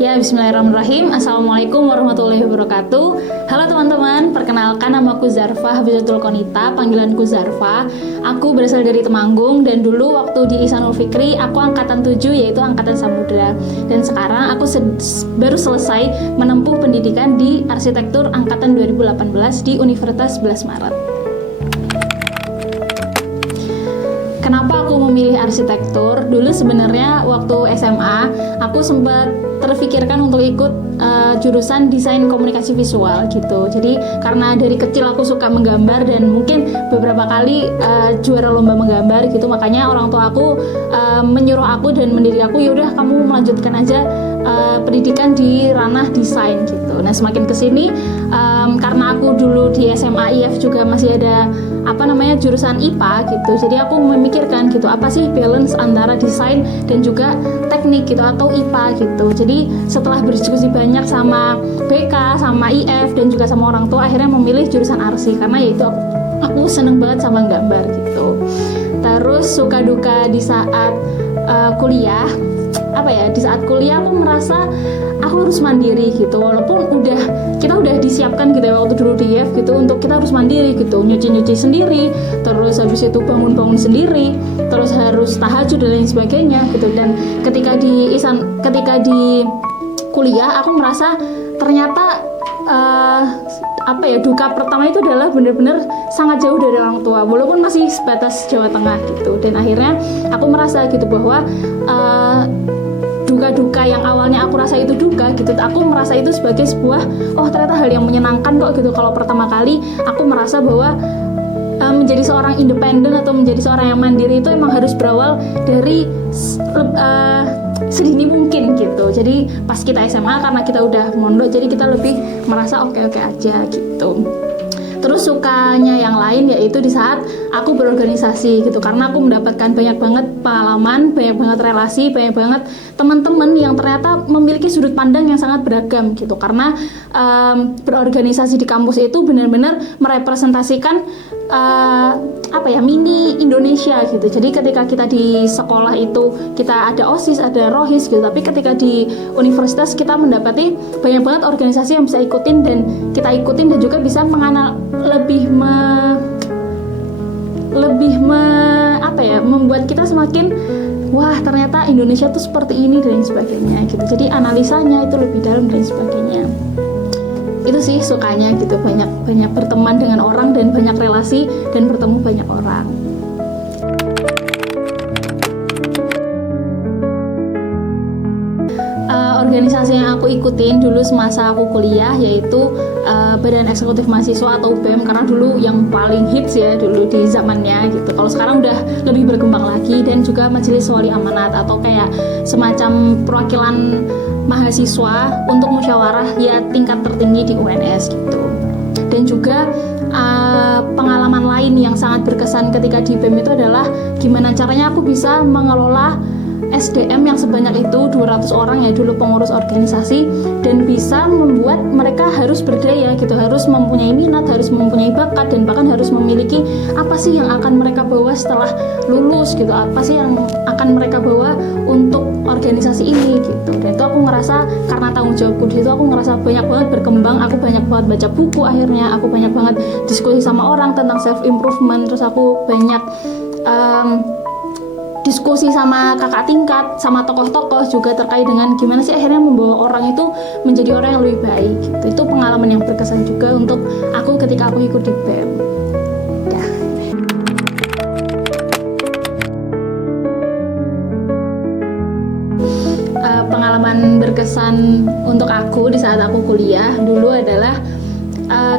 Ya, bismillahirrahmanirrahim. Assalamualaikum warahmatullahi wabarakatuh. Halo teman-teman, perkenalkan namaku Zarfa Hafizatul Konita, panggilanku Zarfa. Aku berasal dari Temanggung dan dulu waktu di Ihsanul Fikri aku angkatan 7 yaitu angkatan Samudra. Dan sekarang aku baru selesai menempuh pendidikan di arsitektur angkatan 2018 di Universitas 11 Maret. Kenapa aku memilih arsitektur? Dulu sebenarnya waktu SMA aku sempat terfikirkan untuk ikut jurusan desain komunikasi visual gitu. Jadi karena dari kecil aku suka menggambar dan mungkin beberapa kali juara lomba menggambar gitu, makanya orang tua aku menyuruh aku dan mendidik aku, yaudah kamu melanjutkan aja pendidikan di ranah desain gitu. Nah semakin kesini karena aku dulu di SMA IF juga masih ada jurusan IPA gitu, jadi aku memikirkan gitu apa sih balance antara desain dan juga teknik gitu atau IPA gitu. Jadi setelah berdiskusi banyak sama BK, sama IF dan juga sama orang tua, akhirnya memilih jurusan arsi karena yaitu aku seneng banget sama gambar gitu. Terus suka duka di saat kuliah, di saat kuliah aku merasa aku harus mandiri gitu, walaupun kita udah disiapkan gitu ya waktu dulu di IF gitu untuk kita harus mandiri gitu, nyuci sendiri, terus habis itu bangun sendiri, terus harus tahajud dan lain sebagainya gitu. Dan ketika di kuliah aku merasa ternyata duka pertama itu adalah benar-benar sangat jauh dari orang tua, walaupun masih sebatas Jawa Tengah gitu. Dan akhirnya aku merasa gitu bahwa duka-duka yang awalnya aku rasa itu duka gitu, aku merasa itu sebagai sebuah ternyata hal yang menyenangkan kok gitu. Kalau pertama kali aku merasa bahwa menjadi seorang independen atau menjadi seorang yang mandiri itu emang harus berawal dari sedini mungkin gitu. Jadi pas kita SMA karena kita udah mondok, jadi kita lebih merasa oke aja gitu. Terus sukanya yang lain yaitu di saat aku berorganisasi gitu, karena aku mendapatkan banyak banget pengalaman, banyak banget relasi, banyak banget teman-teman yang ternyata memiliki sudut pandang yang sangat beragam gitu. Karena berorganisasi di kampus itu benar-benar merepresentasikan mini Indonesia gitu. Jadi ketika kita di sekolah itu kita ada OSIS, ada ROHIS gitu, tapi ketika di universitas kita mendapati banyak banget organisasi yang bisa kita ikutin dan juga bisa membuat kita semakin wah ternyata Indonesia tuh seperti ini dan sebagainya gitu. Jadi analisanya itu lebih dalam dan sebagainya. Itu sih sukanya gitu, banyak berteman dengan orang dan banyak relasi dan bertemu banyak orang. Organisasi yang aku ikutin dulu semasa aku kuliah yaitu Badan Eksekutif Mahasiswa atau BEM, karena dulu yang paling hits ya dulu di zamannya gitu. Kalau sekarang udah lebih berkembang lagi. Dan juga Majelis Wali Amanat atau kayak semacam perwakilan mahasiswa untuk musyawarah ya tingkat tertinggi di UNS gitu. Dan juga pengalaman lain yang sangat berkesan ketika di BEM itu adalah gimana caranya aku bisa mengelola SDM yang sebanyak itu 200 orang ya dulu pengurus organisasi, dan bisa membuat mereka harus berdaya gitu, harus mempunyai minat, harus mempunyai bakat, dan bahkan harus memiliki apa sih yang akan mereka bawa setelah lulus gitu, apa sih yang akan mereka bawa untuk organisasi ini gitu. Dan itu aku ngerasa karena tanggung jawabku di situ, aku ngerasa banyak banget berkembang, aku banyak banget baca buku, akhirnya aku banyak banget diskusi sama orang tentang self improvement, terus aku banyak diskusi sama kakak tingkat, sama tokoh-tokoh juga terkait dengan gimana sih akhirnya membawa orang itu menjadi orang yang lebih baik gitu. Itu pengalaman yang berkesan juga untuk aku ketika aku ikut di BEM ya. Pengalaman berkesan untuk aku di saat aku kuliah dulu adalah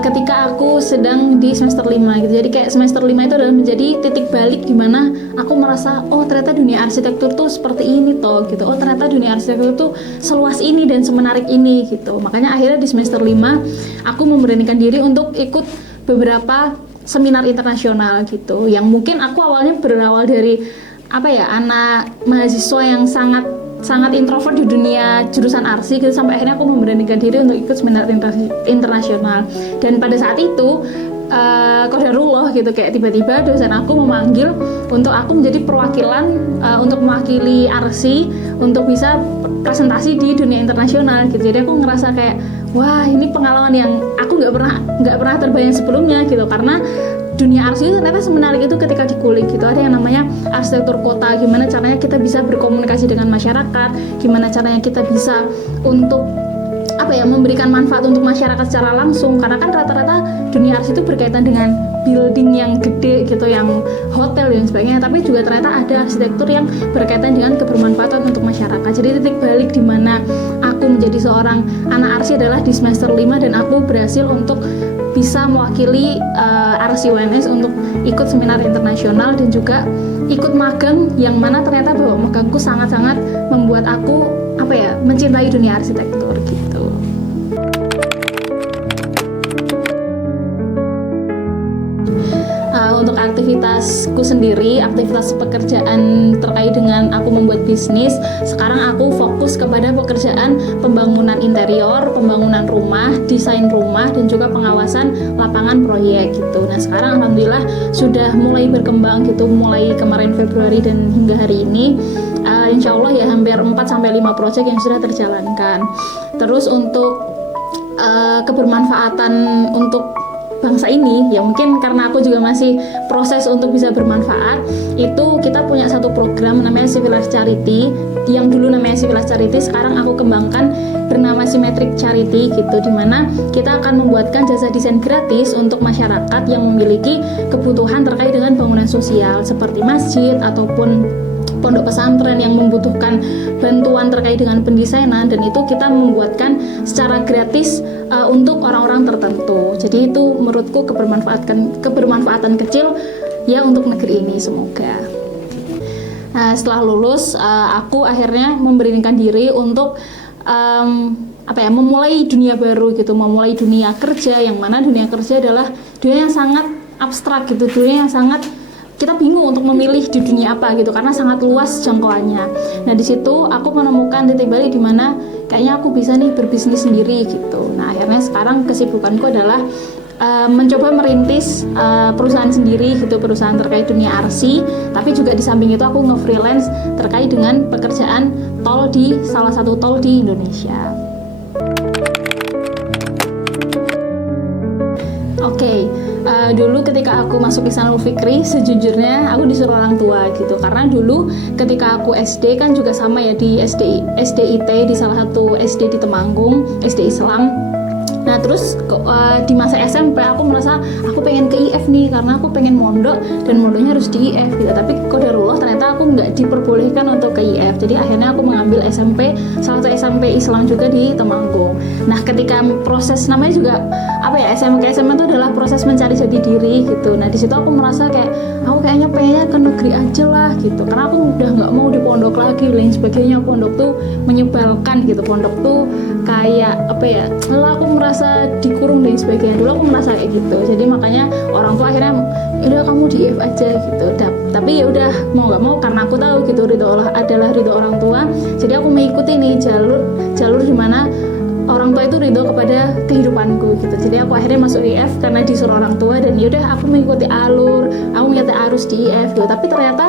ketika aku sedang di semester 5 gitu. Jadi kayak semester 5 itu adalah menjadi titik balik dimana aku merasa ternyata dunia arsitektur tuh seperti ini toh gitu. Ternyata dunia arsitektur tuh seluas ini dan semenarik ini gitu. Makanya akhirnya di semester 5 aku memberanikan diri untuk ikut beberapa seminar internasional gitu. Yang mungkin aku awalnya berawal dari anak mahasiswa yang sangat introvert di dunia jurusan arsi gitu, sampai akhirnya aku memberanikan diri untuk ikut seminar internasional. Dan pada saat itu qadarullah gitu, kayak tiba-tiba dosen aku memanggil untuk aku menjadi perwakilan untuk mewakili ARSI untuk bisa presentasi di dunia internasional gitu. Jadi aku ngerasa kayak wah, ini pengalaman yang aku nggak pernah terbayang sebelumnya gitu, karena dunia arsi itu ternyata semenarik itu ketika dikulik gitu. Ada yang namanya arsitektur kota, gimana caranya kita bisa berkomunikasi dengan masyarakat, gimana caranya kita bisa untuk memberikan manfaat untuk masyarakat secara langsung, karena kan rata-rata dunia arsi itu berkaitan dengan building yang gede gitu, yang hotel dan sebagainya, tapi juga ternyata ada arsitektur yang berkaitan dengan kebermanfaatan untuk masyarakat. Jadi titik balik di mana aku menjadi seorang anak arsi adalah di semester 5 dan aku berhasil untuk bisa mewakili ARSI UNS untuk ikut seminar internasional dan juga ikut magang, yang mana ternyata bahwa magangku sangat-sangat membuat aku mencintai dunia arsitektur gitu. Untuk aktivitasku sendiri, aktivitas pekerjaan terkait dengan aku membuat bisnis, sekarang aku fokus kepada pekerjaan pembangunan interior, pembangunan rumah, desain rumah, dan juga pengawasan lapangan proyek gitu. Nah sekarang alhamdulillah sudah mulai berkembang gitu, mulai kemarin Februari dan hingga hari ini insya Allah ya hampir 4-5 proyek yang sudah terjalankan. Terus untuk kebermanfaatan untuk bangsa ini, ya mungkin karena aku juga masih proses untuk bisa bermanfaat, itu kita punya satu program namanya Civilized Charity, yang dulu namanya Civilized Charity, sekarang aku kembangkan bernama Symmetric Charity gitu, dimana kita akan membuatkan jasa desain gratis untuk masyarakat yang memiliki kebutuhan terkait dengan bangunan sosial seperti masjid ataupun pondok pesantren yang membutuhkan bantuan terkait dengan pendesainan, dan itu kita membuatkan secara gratis untuk orang-orang tertentu. Jadi itu menurutku kebermanfaatan kecil ya untuk negeri ini, semoga. Nah, setelah lulus aku akhirnya memberanikan diri untuk memulai dunia baru gitu, memulai dunia kerja, yang mana dunia kerja adalah dunia yang sangat abstrak gitu, dunia yang sangat kita bingung untuk memilih di dunia apa gitu, karena sangat luas jangkauannya. Nah di situ aku menemukan titik balik di mana kayaknya aku bisa nih berbisnis sendiri gitu. Nah akhirnya sekarang kesibukanku adalah mencoba merintis perusahaan sendiri gitu, perusahaan terkait dunia arsi, tapi juga di samping itu aku nge-freelance terkait dengan pekerjaan tol di salah satu tol di Indonesia. Oke. Dulu ketika aku masuk Ihsanul Fikri, sejujurnya aku disuruh orang tua gitu, karena dulu ketika aku SD kan juga sama ya di SDIT, di salah satu SD di Temanggung, SD Islam. Nah terus di masa SMP aku merasa aku pengen ke IF nih, karena aku pengen mondok dan mondoknya harus di IF gitu, tapi qadarullah ternyata aku nggak diperbolehkan untuk ke IF. Jadi akhirnya aku mengambil SMP, salah satu SMP Islam juga di Temanggung. Nah ketika proses namanya juga SMK SMA itu adalah proses mencari jati diri gitu. Nah di situ aku merasa kayak aku kayaknya pengennya ke negeri aja lah gitu, karena aku udah nggak mau di pondok lagi, lain sebagainya. Pondok tuh menyebalkan gitu, pondok tuh kayak lalu aku merasa dikurung dan sebagainya. Dulu aku merasa kayak gitu, jadi makanya orang tua akhirnya udah kamu di IF aja gitu. Tapi ya udah mau nggak mau, karena aku tahu gitu ridho Allah adalah ridho orang tua, jadi aku mengikuti nih jalur dimana orang tua itu ridho kepada kehidupanku gitu. Jadi aku akhirnya masuk IF karena disuruh orang tua, dan yaudah aku mengikuti aku mengikuti arus di IF gitu. Tapi ternyata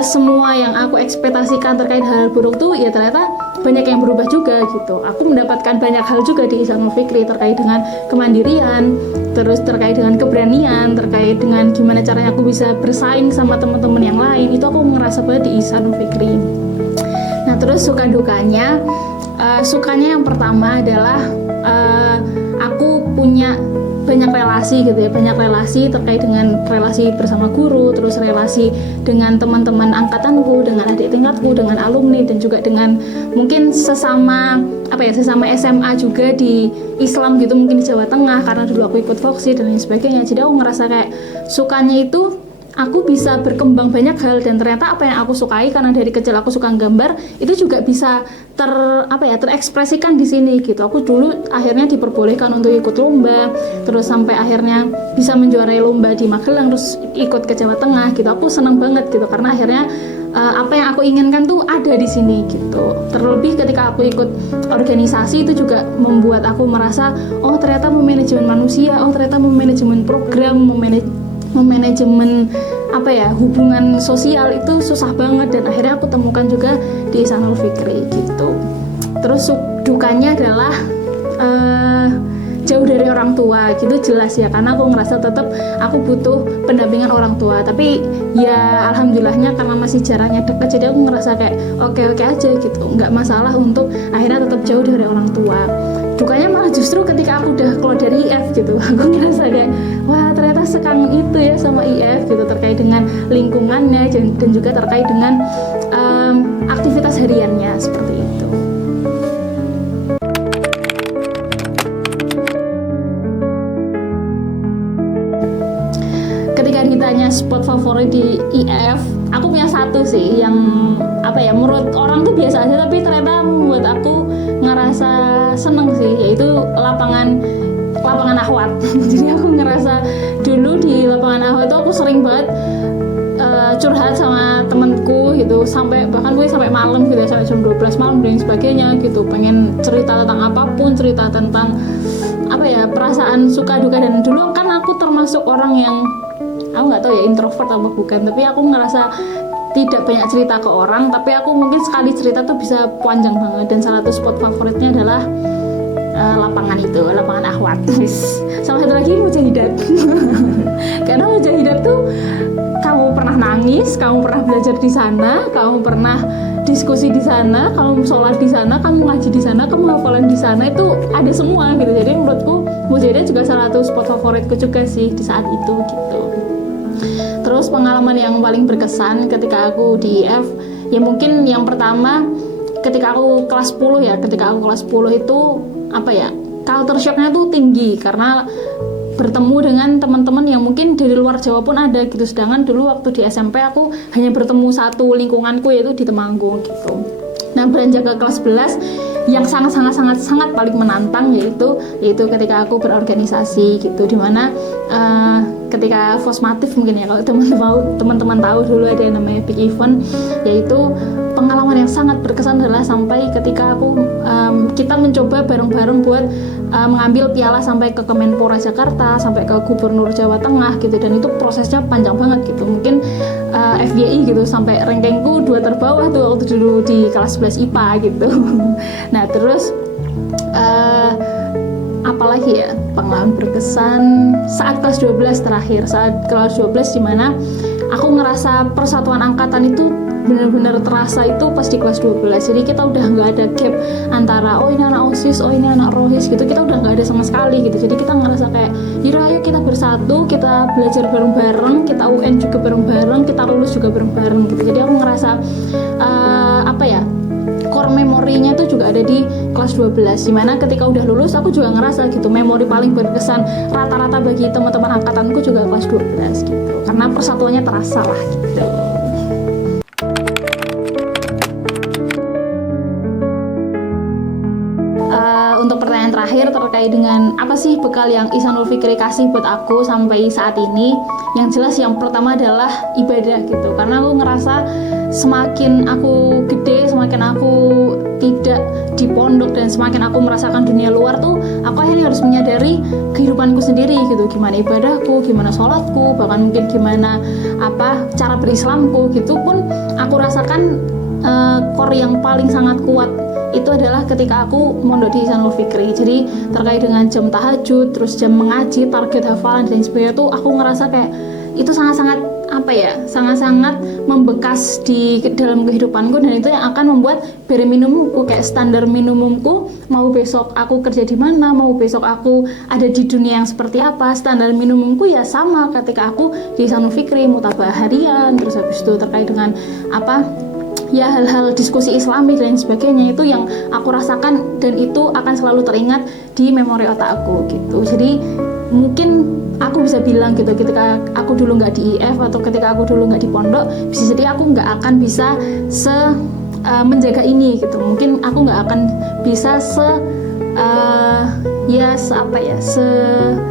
semua yang aku ekspektasikan terkait hal buruk tuh ya ternyata banyak yang berubah juga gitu. Aku mendapatkan banyak hal juga di Ihsanul Fikri terkait dengan kemandirian, terus terkait dengan keberanian, terkait dengan gimana caranya aku bisa bersaing sama teman-teman yang lain. Itu aku ngerasa banget di Ihsanul Fikri. Nah terus suka dukanya, sukanya yang pertama adalah aku punya banyak relasi gitu ya, banyak relasi terkait dengan relasi bersama guru, terus relasi dengan teman-teman angkatanku, dengan adik tingkatku, dengan alumni, dan juga dengan mungkin sesama SMA juga di Islam gitu, mungkin di Jawa Tengah, karena dulu aku ikut Voksi dan lain sebagainya. Jadi aku ngerasa kayak sukanya itu aku bisa berkembang banyak hal, dan ternyata apa yang aku sukai karena dari kecil aku suka gambar itu juga bisa terekspresikan di sini gitu. Aku dulu akhirnya diperbolehkan untuk ikut lomba, terus sampai akhirnya bisa menjuarai lomba di Magelang, terus ikut ke Jawa Tengah gitu. Aku senang banget gitu, karena akhirnya apa yang aku inginkan tuh ada di sini gitu. Terlebih ketika aku ikut organisasi itu juga membuat aku merasa oh ternyata memanajemen manusia, oh ternyata memanajemen program, memanajemen apa ya hubungan sosial itu susah banget, dan akhirnya aku temukan juga di Ihsanul Fikri gitu. Terus dukanya adalah jauh dari orang tua gitu, jelas ya, karena aku ngerasa tetap aku butuh pendampingan orang tua. Tapi ya alhamdulillahnya karena masih jaraknya dekat, jadi aku ngerasa kayak oke aja gitu, nggak masalah untuk akhirnya tetap jauh dari orang tua. Dukanya malah justru ketika aku udah keluar dari IF gitu, aku ngerasa kayak wah ternyata sekangen itu ya sama IF gitu, terkait dengan lingkungannya dan juga terkait dengan aktivitas hariannya seperti itu. Ketika ditanya spot favorit di IF, aku punya satu sih yang apa ya, menurut orang tuh biasa aja tapi ternyata membuat aku ngerasa seneng sih, yaitu lapangan Ahwat. Jadi aku ngerasa dulu di lapangan Ahwat itu aku sering banget curhat sama temenku gitu, sampai bahkan gue sampai malam gitu ya, sampai jam 12 malam dan sebagainya gitu, pengen cerita tentang apapun, cerita tentang apa ya, perasaan suka duka. Dan dulu kan aku termasuk orang yang aku nggak tahu ya introvert atau bukan, tapi aku ngerasa tidak banyak cerita ke orang, tapi aku mungkin sekali cerita tuh bisa panjang banget. Dan salah satu spot favoritnya adalah lapangan Ahwat. Salah satu lagi Mujahidat. Karena Mujahidat tuh kamu pernah nangis, kamu pernah belajar di sana, kamu pernah diskusi di sana, kamu sholat di sana, kamu ngaji di sana, kamu hafalan di sana, itu ada semua gitu. Jadi menurutku Mujahidat juga salah satu spot favoritku juga sih di saat itu gitu. Terus pengalaman yang paling berkesan ketika aku di IF, ya mungkin yang pertama ketika aku kelas 10 ya, ketika aku kelas 10 itu apa ya, culture shocknya tuh tinggi karena bertemu dengan teman-teman yang mungkin dari luar Jawa pun ada gitu. Sedangkan dulu waktu di SMP aku hanya bertemu satu lingkunganku, yaitu di Temanggung gitu. Nah beranjak ke kelas 11 yang sangat paling menantang yaitu ketika aku berorganisasi gitu, dimana ketika Fosmatif mungkin ya, kalau teman-teman tahu dulu ada yang namanya Big Event, yaitu pengalaman yang sangat berkesan adalah sampai ketika kita mencoba bareng-bareng buat mengambil piala sampai ke Kemenpora Jakarta, sampai ke Gubernur Jawa Tengah gitu, dan itu prosesnya panjang banget gitu. Mungkin FYI gitu sampai rankingku 2 terbawah tuh waktu dulu di kelas 11 IPA gitu. Nah terus apalagi ya pengalaman berkesan saat kelas 12 terakhir, saat kelas 12 dimana aku ngerasa persatuan angkatan itu benar-benar terasa itu pas di kelas 12. Jadi kita udah nggak ada gap antara oh ini anak OSIS, oh ini anak ROHIS gitu, kita udah nggak ada sama sekali gitu. Jadi kita ngerasa kayak yaudah ayo kita bersatu, kita belajar bareng-bareng, kita UN juga bareng-bareng, kita lulus juga bareng-bareng gitu. Jadi aku ngerasa apa ya, core memorinya itu juga ada di kelas 12, dimana ketika udah lulus aku juga ngerasa gitu memori paling berkesan rata-rata bagi teman-teman angkatanku juga kelas 12 gitu, karena persatuannya terasa lah gitu. Untuk pertanyaan terakhir terkait dengan apa sih bekal yang Ihsanul Fikri kasih buat aku sampai saat ini, yang jelas yang pertama adalah ibadah gitu. Karena aku ngerasa semakin aku gede, semakin aku tidak di pondok dan semakin aku merasakan dunia luar tuh, aku akhirnya harus menyadari kehidupanku sendiri gitu, gimana ibadahku, gimana sholatku, bahkan mungkin gimana cara berislamku gitu pun aku rasakan core yang paling sangat kuat itu adalah ketika aku mondok di Ihsanul Fikri. Jadi terkait dengan jam tahajud, terus jam mengaji, target hafalan dan sebagainya tuh aku ngerasa kayak itu sangat-sangat sangat-sangat membekas di dalam kehidupanku, dan itu yang akan membuat bare minimumku, kayak standar minimumku, mau besok aku kerja di mana, mau besok aku ada di dunia yang seperti apa, standar minimumku ya sama ketika aku di Ihsanul Fikri, mutabah harian, terus habis itu terkait dengan ya hal-hal diskusi islami dan sebagainya, itu yang aku rasakan dan itu akan selalu teringat di memori otak aku gitu. Jadi mungkin aku bisa bilang gitu, ketika aku dulu nggak di IF atau ketika aku dulu nggak di pondok, bisa jadi aku nggak akan bisa menjaga ini gitu. Mungkin aku nggak akan bisa se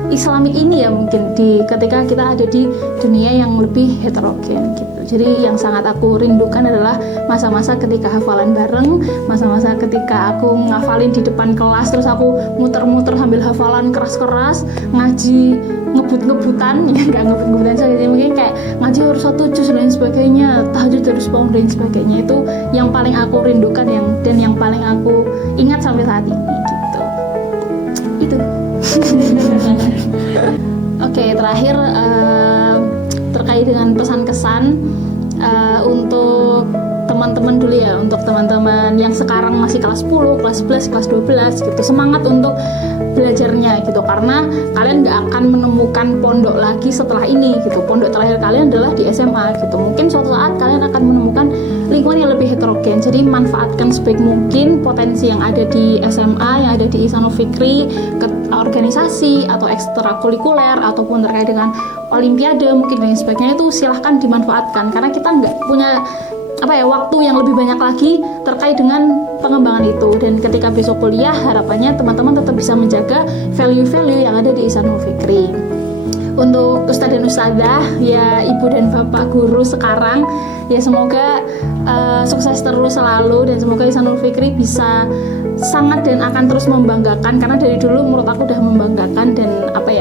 Islamik ini ya mungkin ketika kita ada di dunia yang lebih heterogen gitu. Jadi yang sangat aku rindukan adalah masa-masa ketika hafalan bareng, masa-masa ketika aku ngafalin di depan kelas terus aku muter-muter sambil hafalan keras-keras, ngaji ngebut-ngebutan, ya nggak ngebut-ngebutan saja, jadi mungkin kayak ngaji harus 1 juz dan sebagainya, tahajud harus bangun dan sebagainya. Itu yang paling aku rindukan dan yang paling aku ingat sampai saat ini gitu. Itu. Oke, terakhir terkait dengan pesan-kesan untuk teman-teman dulu ya, untuk teman-teman yang sekarang masih kelas 10, kelas 11, kelas 12 gitu, semangat untuk belajarnya gitu, karena kalian nggak akan menemukan pondok lagi setelah ini gitu. Pondok terakhir kalian adalah di SMA gitu. Mungkin suatu saat kalian akan menemukan lingkungan yang lebih heterogen, jadi manfaatkan sebaik mungkin potensi yang ada di SMA, yang ada di Ihsanul Fikri, ke organisasi atau ekstrakurikuler ataupun terkait dengan olimpiade mungkin dan sebagainya, itu silahkan dimanfaatkan, karena kita nggak punya waktu yang lebih banyak lagi terkait dengan pengembangan itu. Dan ketika besok kuliah, harapannya teman-teman tetap bisa menjaga value-value yang ada di Ihsanul Fikri. Untuk ustadz dan ustadzah, ya ibu dan bapak guru sekarang, ya semoga sukses terus selalu, dan semoga Ihsanul Fikri bisa sangat dan akan terus membanggakan, karena dari dulu menurut aku udah membanggakan, dan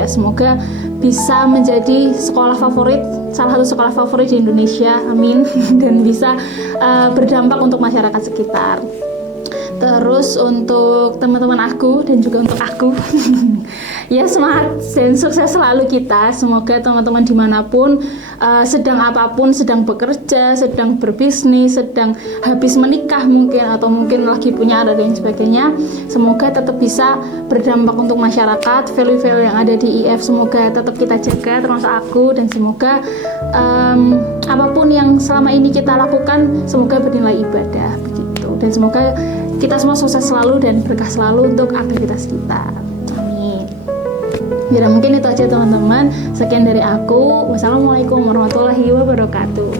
semoga bisa menjadi sekolah favorit, salah satu sekolah favorit di Indonesia, amin. Dan bisa berdampak untuk masyarakat sekitar. Terus untuk teman-teman aku dan juga untuk aku ya semangat dan sukses selalu kita. Semoga teman-teman dimanapun, sedang apapun, sedang bekerja, sedang berbisnis, sedang habis menikah mungkin, atau mungkin lagi punya anak dan sebagainya, semoga tetap bisa berdampak untuk masyarakat. Value-value yang ada di IF semoga tetap kita jaga, termasuk aku, dan semoga apapun yang selama ini kita lakukan semoga bernilai ibadah begitu. Dan semoga kita semua sukses selalu dan berkah selalu untuk aktivitas kita. Amin. Ya mungkin itu aja teman-teman. Sekian dari aku. Wassalamualaikum warahmatullahi wabarakatuh.